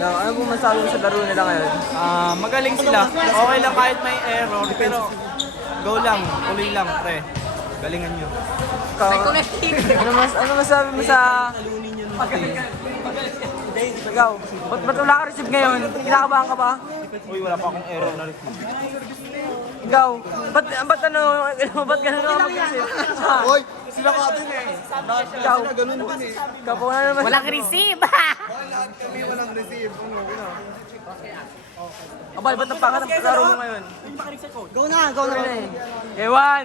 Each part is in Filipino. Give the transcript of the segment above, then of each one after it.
Ano po masabi mo sa laro nila ngayon? Magaling sila. Okay lang kahit may error, pero go lang, tuloy lang, pre. Galingan nyo. Ano masabi mo sa... Ikaw, ba't wala ka receive ngayon? Kinakabahan ka ba? Uy, wala pa akong error na receive. Ikaw, ba't ganun ka mag-receive? Hoy, sila ka din eh. Ikaw, Sila ganun din eh. ikaw po na naman. Walang receive! Lahat kami walang receive. Abal, ba't ang pangat ang laro mo ngayon? Go na eh. Ewan!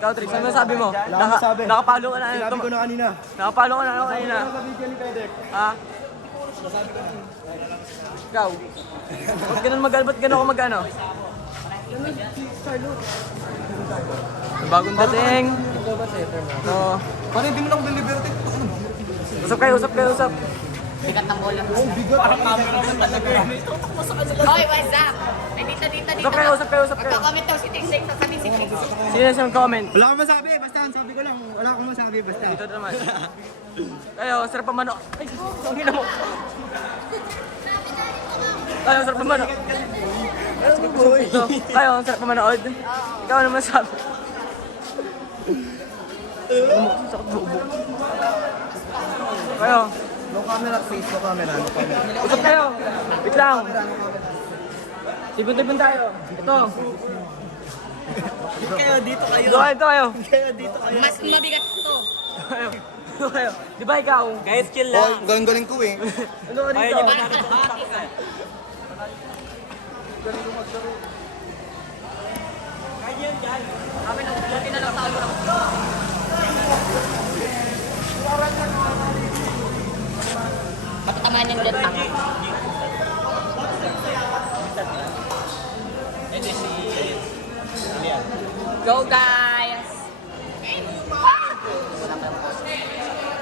Ikaw, Trix, ano masabi mo? masabi. Nakapalo ka na. Sinabi ko na kanina. Nakapalo ka na kanina. Sa video ni Pedek. Ha? Ikaw? Ba't ganun ako mag-ano? Bagong dating. Oo. Paano hindi mo lang deliberate? Usap. Bigat ng bola. Parang cameraman talaga yun. Hoy, what's up? May dito. Usap kayo. Magkakamit daw si Tingsik, sasabihin si Tingsik. Sino na siyang comment? Wala akong masabi. Basta ang sabi ko lang. Wala akong masabi. Basta. Dito naman. Ayo, sarap pa mano. Ay, ang hina mo. Ayo, sarap pa mano. Ayo, ang sarap pa manood. Ikaw ano masabi? Sakit bubo. Ayo, No camera, face. No camera. usap kayo. Wait lang. Tibon tayo. Ito. Kaya dito kayo. Ito kayo. Kaya dito kayo. Mas mabigat to. Ito kayo. Di ba ikaw? Guys, chill Oh, lang. galing-galing ko eh. Ano ka dito? Parang kalahati ka. Kami lang, buti na lang talo lang. Matatamaan yung datang. Go guys!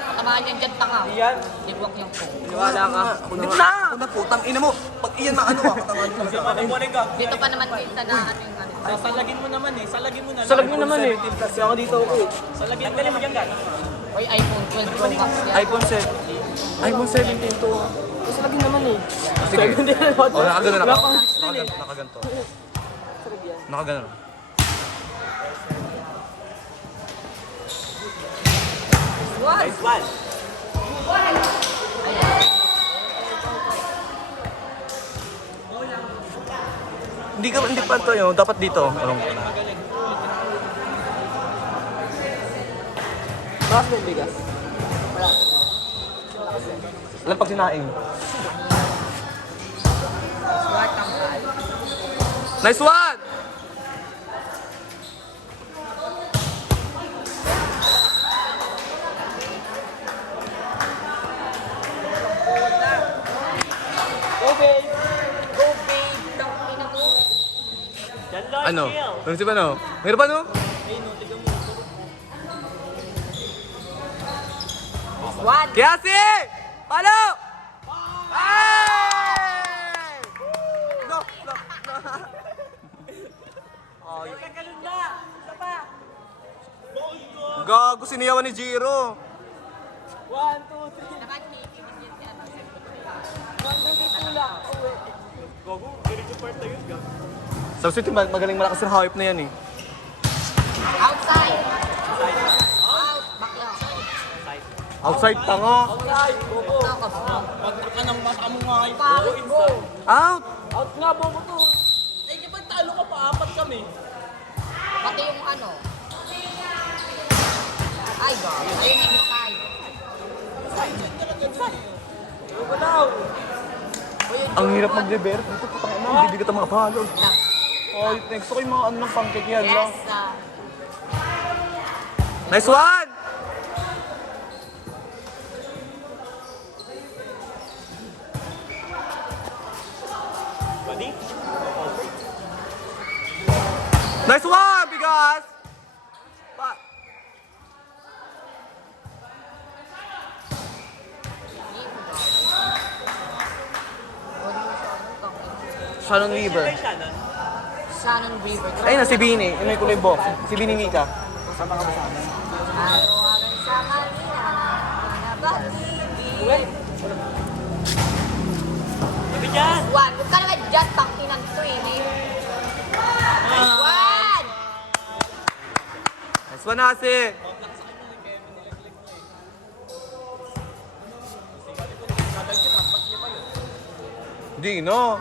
Matatamaan yung datang ah. Yan. Libwak yung po. Niwala ka. Dito na! Ako na putang ina mo. Pag iyan maano ka, katangan ko. Dito pa naman kita na ano yung ano. Salagin mo naman eh. Salagin mo na. Salag mo naman eh. Kasi ako dito ako eh. Salagin mo naman yan, guys. Oy, iPhone 12 Pro Max yan. iPhone 7. iPhone 17 to. Kasi lagi naman eh. Sige. Oh, nakagano na Wala ako. pang 16 eh. Nakaganto. Sarap yan. Nakagano. Nice one. Hindi pa to yun. Dapat dito. Bakit may bigas? Alam pag sinaing. Nice one! Go babe! Go babe! Tangina mo. Yan lang, Ano? chill. Ano si ano? Mayroon pa no? One! Kaya si! Palo! Ay! No! Tagalun na. Isa pa. Gago, siniyawan ni Jiro. 1, 2, 3. Naman, kikinis yun siya. 1, 2, 3 lang. Gogo, galing yung part na yun, guys. Substitute, magaling malakas yung hype na yan eh. Outside! Out! Bakla. Outside tanga. Nakabs. Pagka ka ng mata mo nga kayo. Bakit mo? Out! Out nga po ko to. Eh, kapag talo ka pa, apat kami. Pati yung ano. Ay, God. Ayun yung side. Ano daw? Ang hirap mag-reverse. Dito putang ina, bibigat ang mga palo. Oh, next ko yung mga ano ng pancake yan lang. Yes, Nice one! Buddy? Nice one, bigas! Pa. Shannon Weaver. Shannon River. Ayun na, si Bini. Yung may kulay box. Si Bini Mika. Araw-araw sa kanila, nabahagi. one, Hasi. Hindi, no.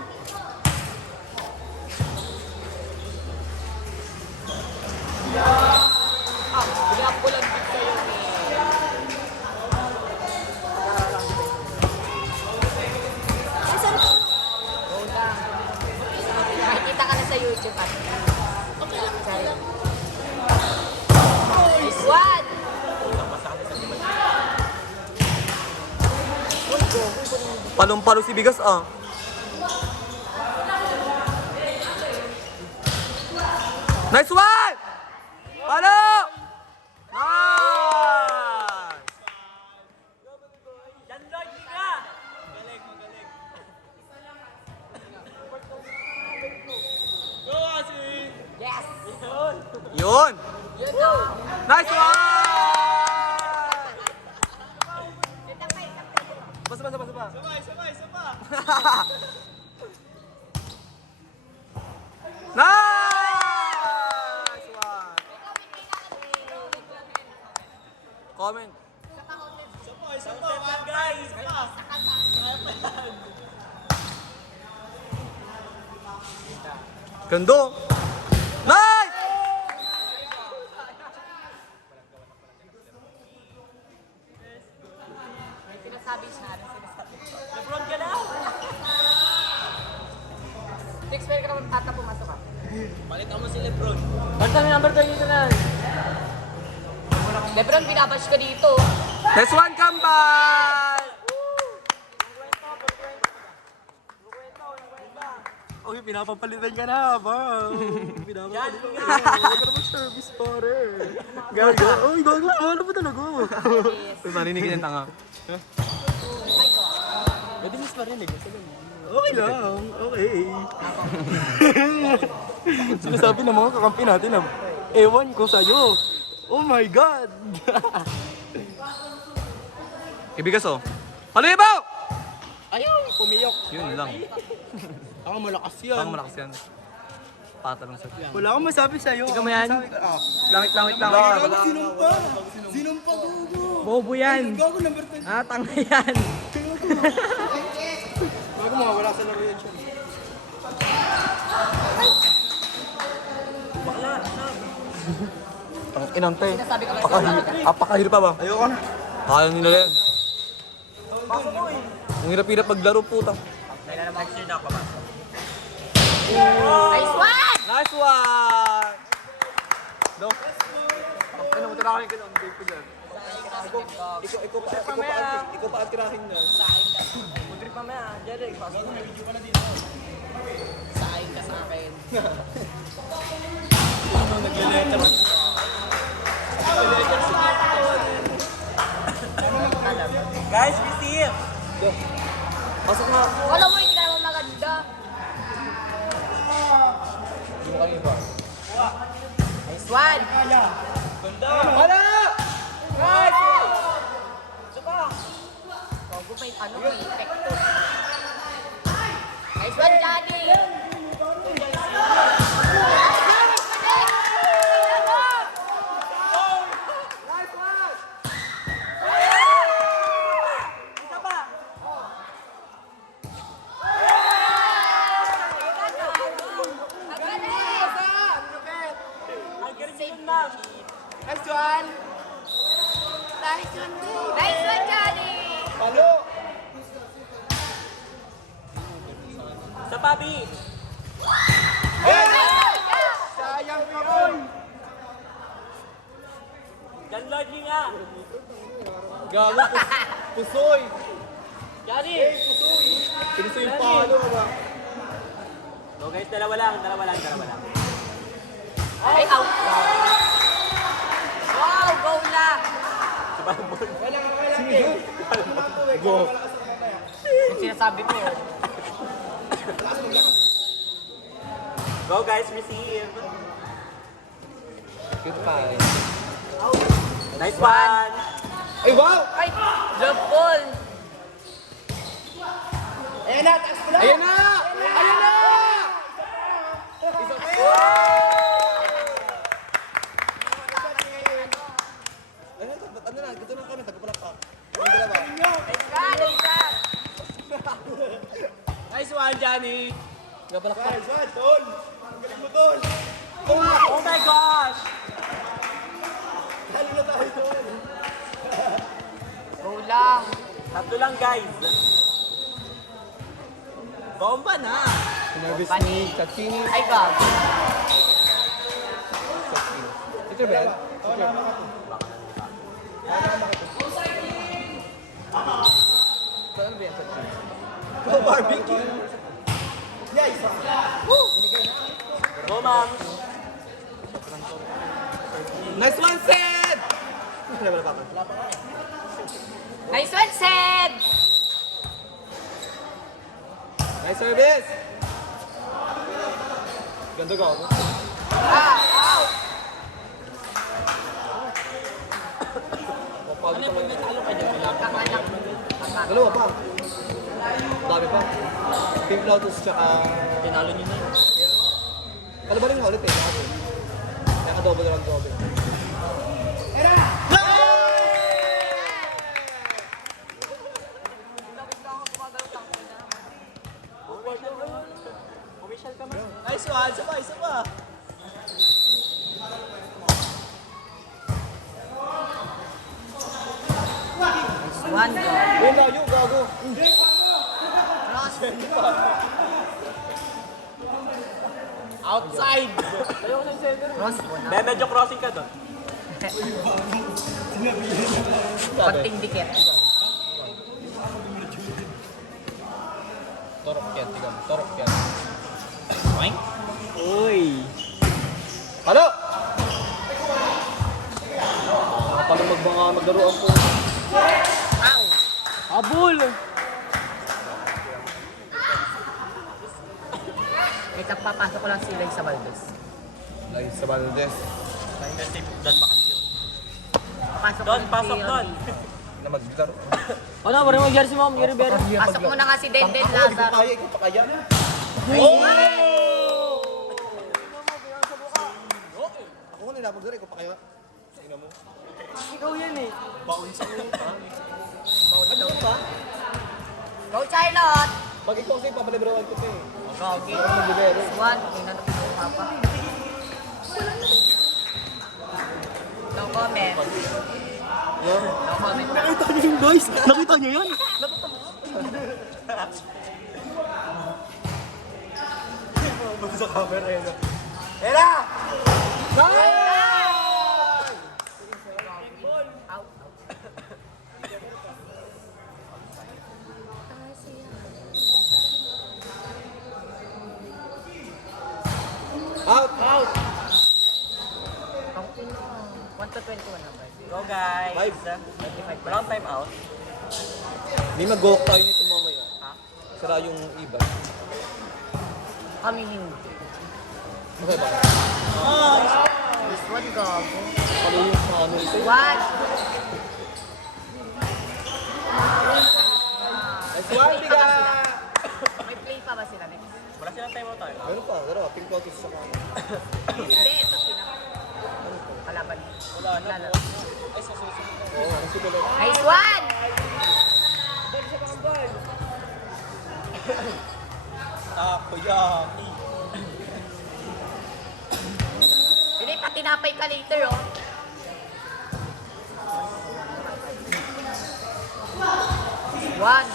Binap ko lang din sa'yo Makikita ka na sa YouTube at. Okay lang. Nice one! Palong-palo si Bigas, ah. Nice one! Palo! Nice! Yes! Yun! Yun na! Nice one! Itang pa, itang pa. Basta. Nice one! Comment. Gando! Nice! May sinasabi siya. Anong sinasabi? Lebron ka na! Six pair ka naman tata pumasok ka. Palitan mo si Lebron. Basta may number 2 dito na. Lebron, binabash ka dito. Nice one, Kambal! Uy, pinapapalitan ka na, ba? Pinapapalitan ka na. Huwag ka naman service, pare. Gago. Uy, gago. Ano ba talaga? Uy, marinig yung tanga. Pwede miss marinig. Okay lang. Okay. Sinasabi ng mga kakampi natin na ewan ko sa'yo. Oh my God! Ibigas, oh. Palibaw! Ayaw, pumiyok. Yun lang. Ako malakas yan. Pang malakas yan. Patalong sa Wala akong masabi sa'yo. Ikaw mo yan? Langit lang. Sinumpa! Sinumpa, gogo! Bobo yan. Gago, number 10. Ah, tanga yan. Bago mawala sa laro yan siya. Ang inante. Sinasabi ko lang. Apakahirap pa ba? Ayoko na. Kaya nila yan. Ang hirap-hirap maglaro, puta. Nice one! Nice one! Do. Ano mo, tirahin ka lang. Dito dyan. Ikaw pa ang tirahin na. Mudrik mamaya. Jerry, pasok mo. Sain ka sa akin. Guys, receive! Pasok na. Wala mo, hindi ka naman maganda. Nice one! Wala! Guys! Bago may ano, may epekto. Nice one, Johnny! Nice one! Nice one, Johnny! Palo! Sa pabi! Sayang ka, boy! Download niyo nga! Gago, pusoy! Johnny! Piniso yung palo, ba? So guys, dalawa lang. Ay, out! Wow, go na! Go! Yung sinasabi ko. Go guys, receive! Goodbye. Nice one! Ay, wow! Ay, love ball! Ayan na! Taas mo na! Ayan na! Ayan na! one, Johnny. Guys, one, tol! Ang galing mo, tol! Oh my gosh! Halo na tayo, tol! Go lang. Tatlo lang, guys. Bomba na. Nervous Pani. ni Katsini. Ay, gag. Ito ba yan? Saan ba yan, Katsini? Oh, barbecue! Yes! Go, ma'am. Nice one, Sid! Wala pa. Nice one, Sed! Nice service! Ganda ka ako. Out! Papagod pa lang. Kanganak. Dalawa pa. Dami pa. Pink Lotus tsaka... Tinalo niyo na yun. Kala ba rin ulit eh? Naka-double lang double. Nice one. Isa pa. One, go. Uy, layo, gago. Outside. Cross mo na. Be, medyo crossing ka doon. Konting dikit. Torok yan, tigam. Torok yan. Boing. Uy. Halo! Paano maglaruan po? Ow! Abul. May papasok ko lang sila sa Valdez. Lagi sa Valdez. Doon bakasyon. Papasok ko Doon, lang pasok si- doon. Na maglaro. Ano, parang mag-jersey mo, Gary Berry. Pasok mo na nga si Denden Lazaro. Ikaw pa kaya? Ako nga nilapag ikaw pa kaya? Sa ina mo. Ikaw yan eh. Go, Charlotte! Pag ikaw sa'yo, papalibrawan ko sa'yo. Okay. Ako maglibero. One, inanap ko yung papa. No comment. No comment. Nakita niyo yun, guys? Nakita niyo yun? Sa camera yun. Era! Out. Out! Out! 1 to 21 number. Go, guys. Five. 25 Round time out. Hindi mag-go tayo nito mamaya. Sara yung iba. Kami hindi. Okay ba? This one, gago. Ano yung ano ito? One. Nice one, biga! May play pa ba sila next? Wala silang time out tayo. Meron pa, dalawa. Pink Lotus sa kanya. Hindi, ito sila. Kalaban. Wala na. Lalo. Oo, ano si Belo? Nice one! Takoyaki. Hindi, pa tinapay ka later, oh. One.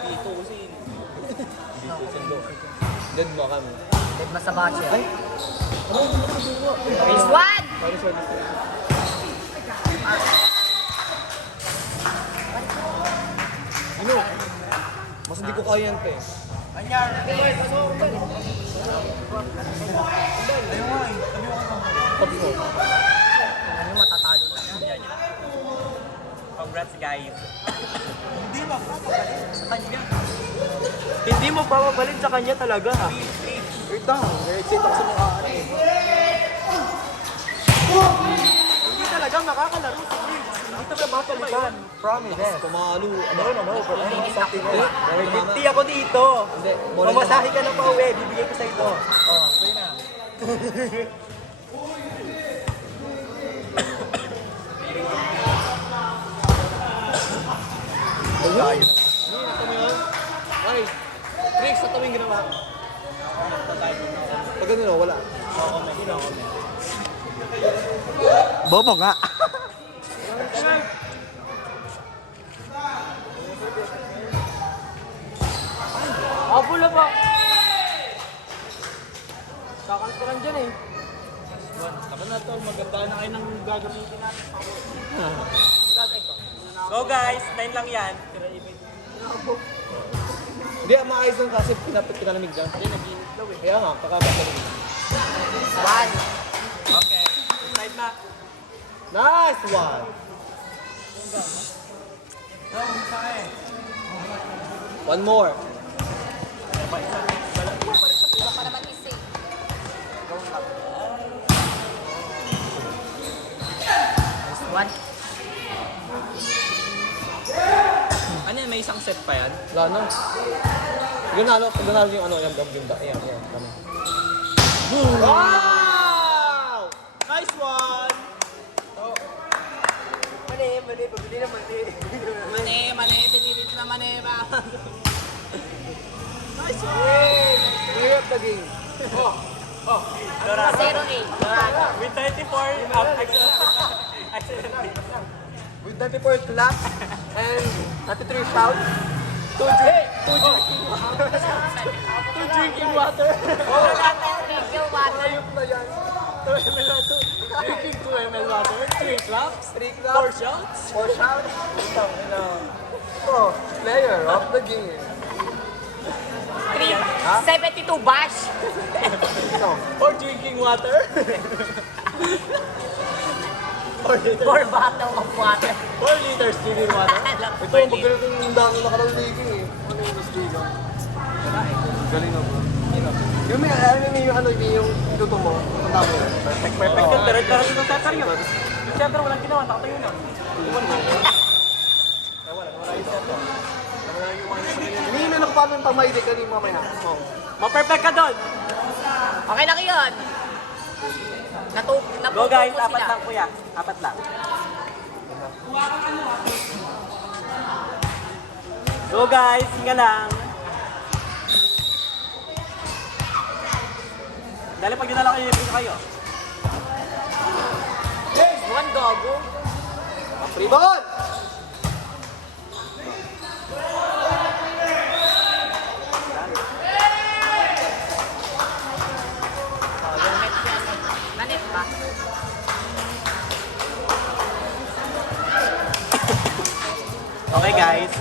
Dito kasi. Dito sa do. Dead mo kami. Dead ba sa botcher? Nice one! Paano service ko? Ano? Mas hindi ko kaya yan, te. Pag mo. Ano matatalo na yan? Congrats, guys. Hindi mo papabalik sa kanya talaga. Wait lang. Excited ako sa mga ano eh. Hindi talaga makakalaro sa Briggs. Dito ka mapalitan. Promise. Yes. Kumalo. No, something else. Very mama. 50 ako dito. Hindi. Mamasahe ka na pa uwi. Bibigay ko sa ito. Oh, pwede na. Ayun. Ay, tricks sa tuwing ginawa. Pag ganun, wala. Bobo nga. Abula pa. Kakanto lang dyan eh. Tama na to, maganda na kayo ng gagamitin natin. Go guys, 9 lang yan. Hindi, maayos lang kasi pinalamig dyan. Hindi, nag-init daw eh. Kaya nga, kakagaling. One. Okay. Side na. Nice one! One more. Baka naman isa eh. One. Ano yan, may isang set pa yan? Wala na. Ganalo yung ano, yung ayan, kami. Wow! Nice one! Mali, pabili na mali. Mane, tinilit na mane ba? Nice one! Clear up the game. 0-8. With 34, excellent. With 94 claps and 33 shouts. Two drinking water. Thank you, water. Ayop na yan. 2 ml water. Drinking 2 ml water. 3 claps. 3 claps. 4 shouts. 4 shouts. Oh, player of the game. 72 bash. No. Or drinking water. 4 liters. 4 bottle of water. 4 liters drinking water. Ito, magaling yung dami na kalaliging eh. Ano yung Miss Giga? Galing na ba? Yung yung luto mo, ang dami yun. Perfect yung pero yung setter yun. Yung setter walang ginawa, nakatayo na. Hindi na paano yung pamahidi ka ni mamaya. Ma-perfect ka doon. Okay lang yun. Go guys, 4 lang kuya. 4 lang. Go guys, hinga lang. Dali pag dinala kayo, ibig kayo. One gogo. Free ball! Nanit ba? Okay guys.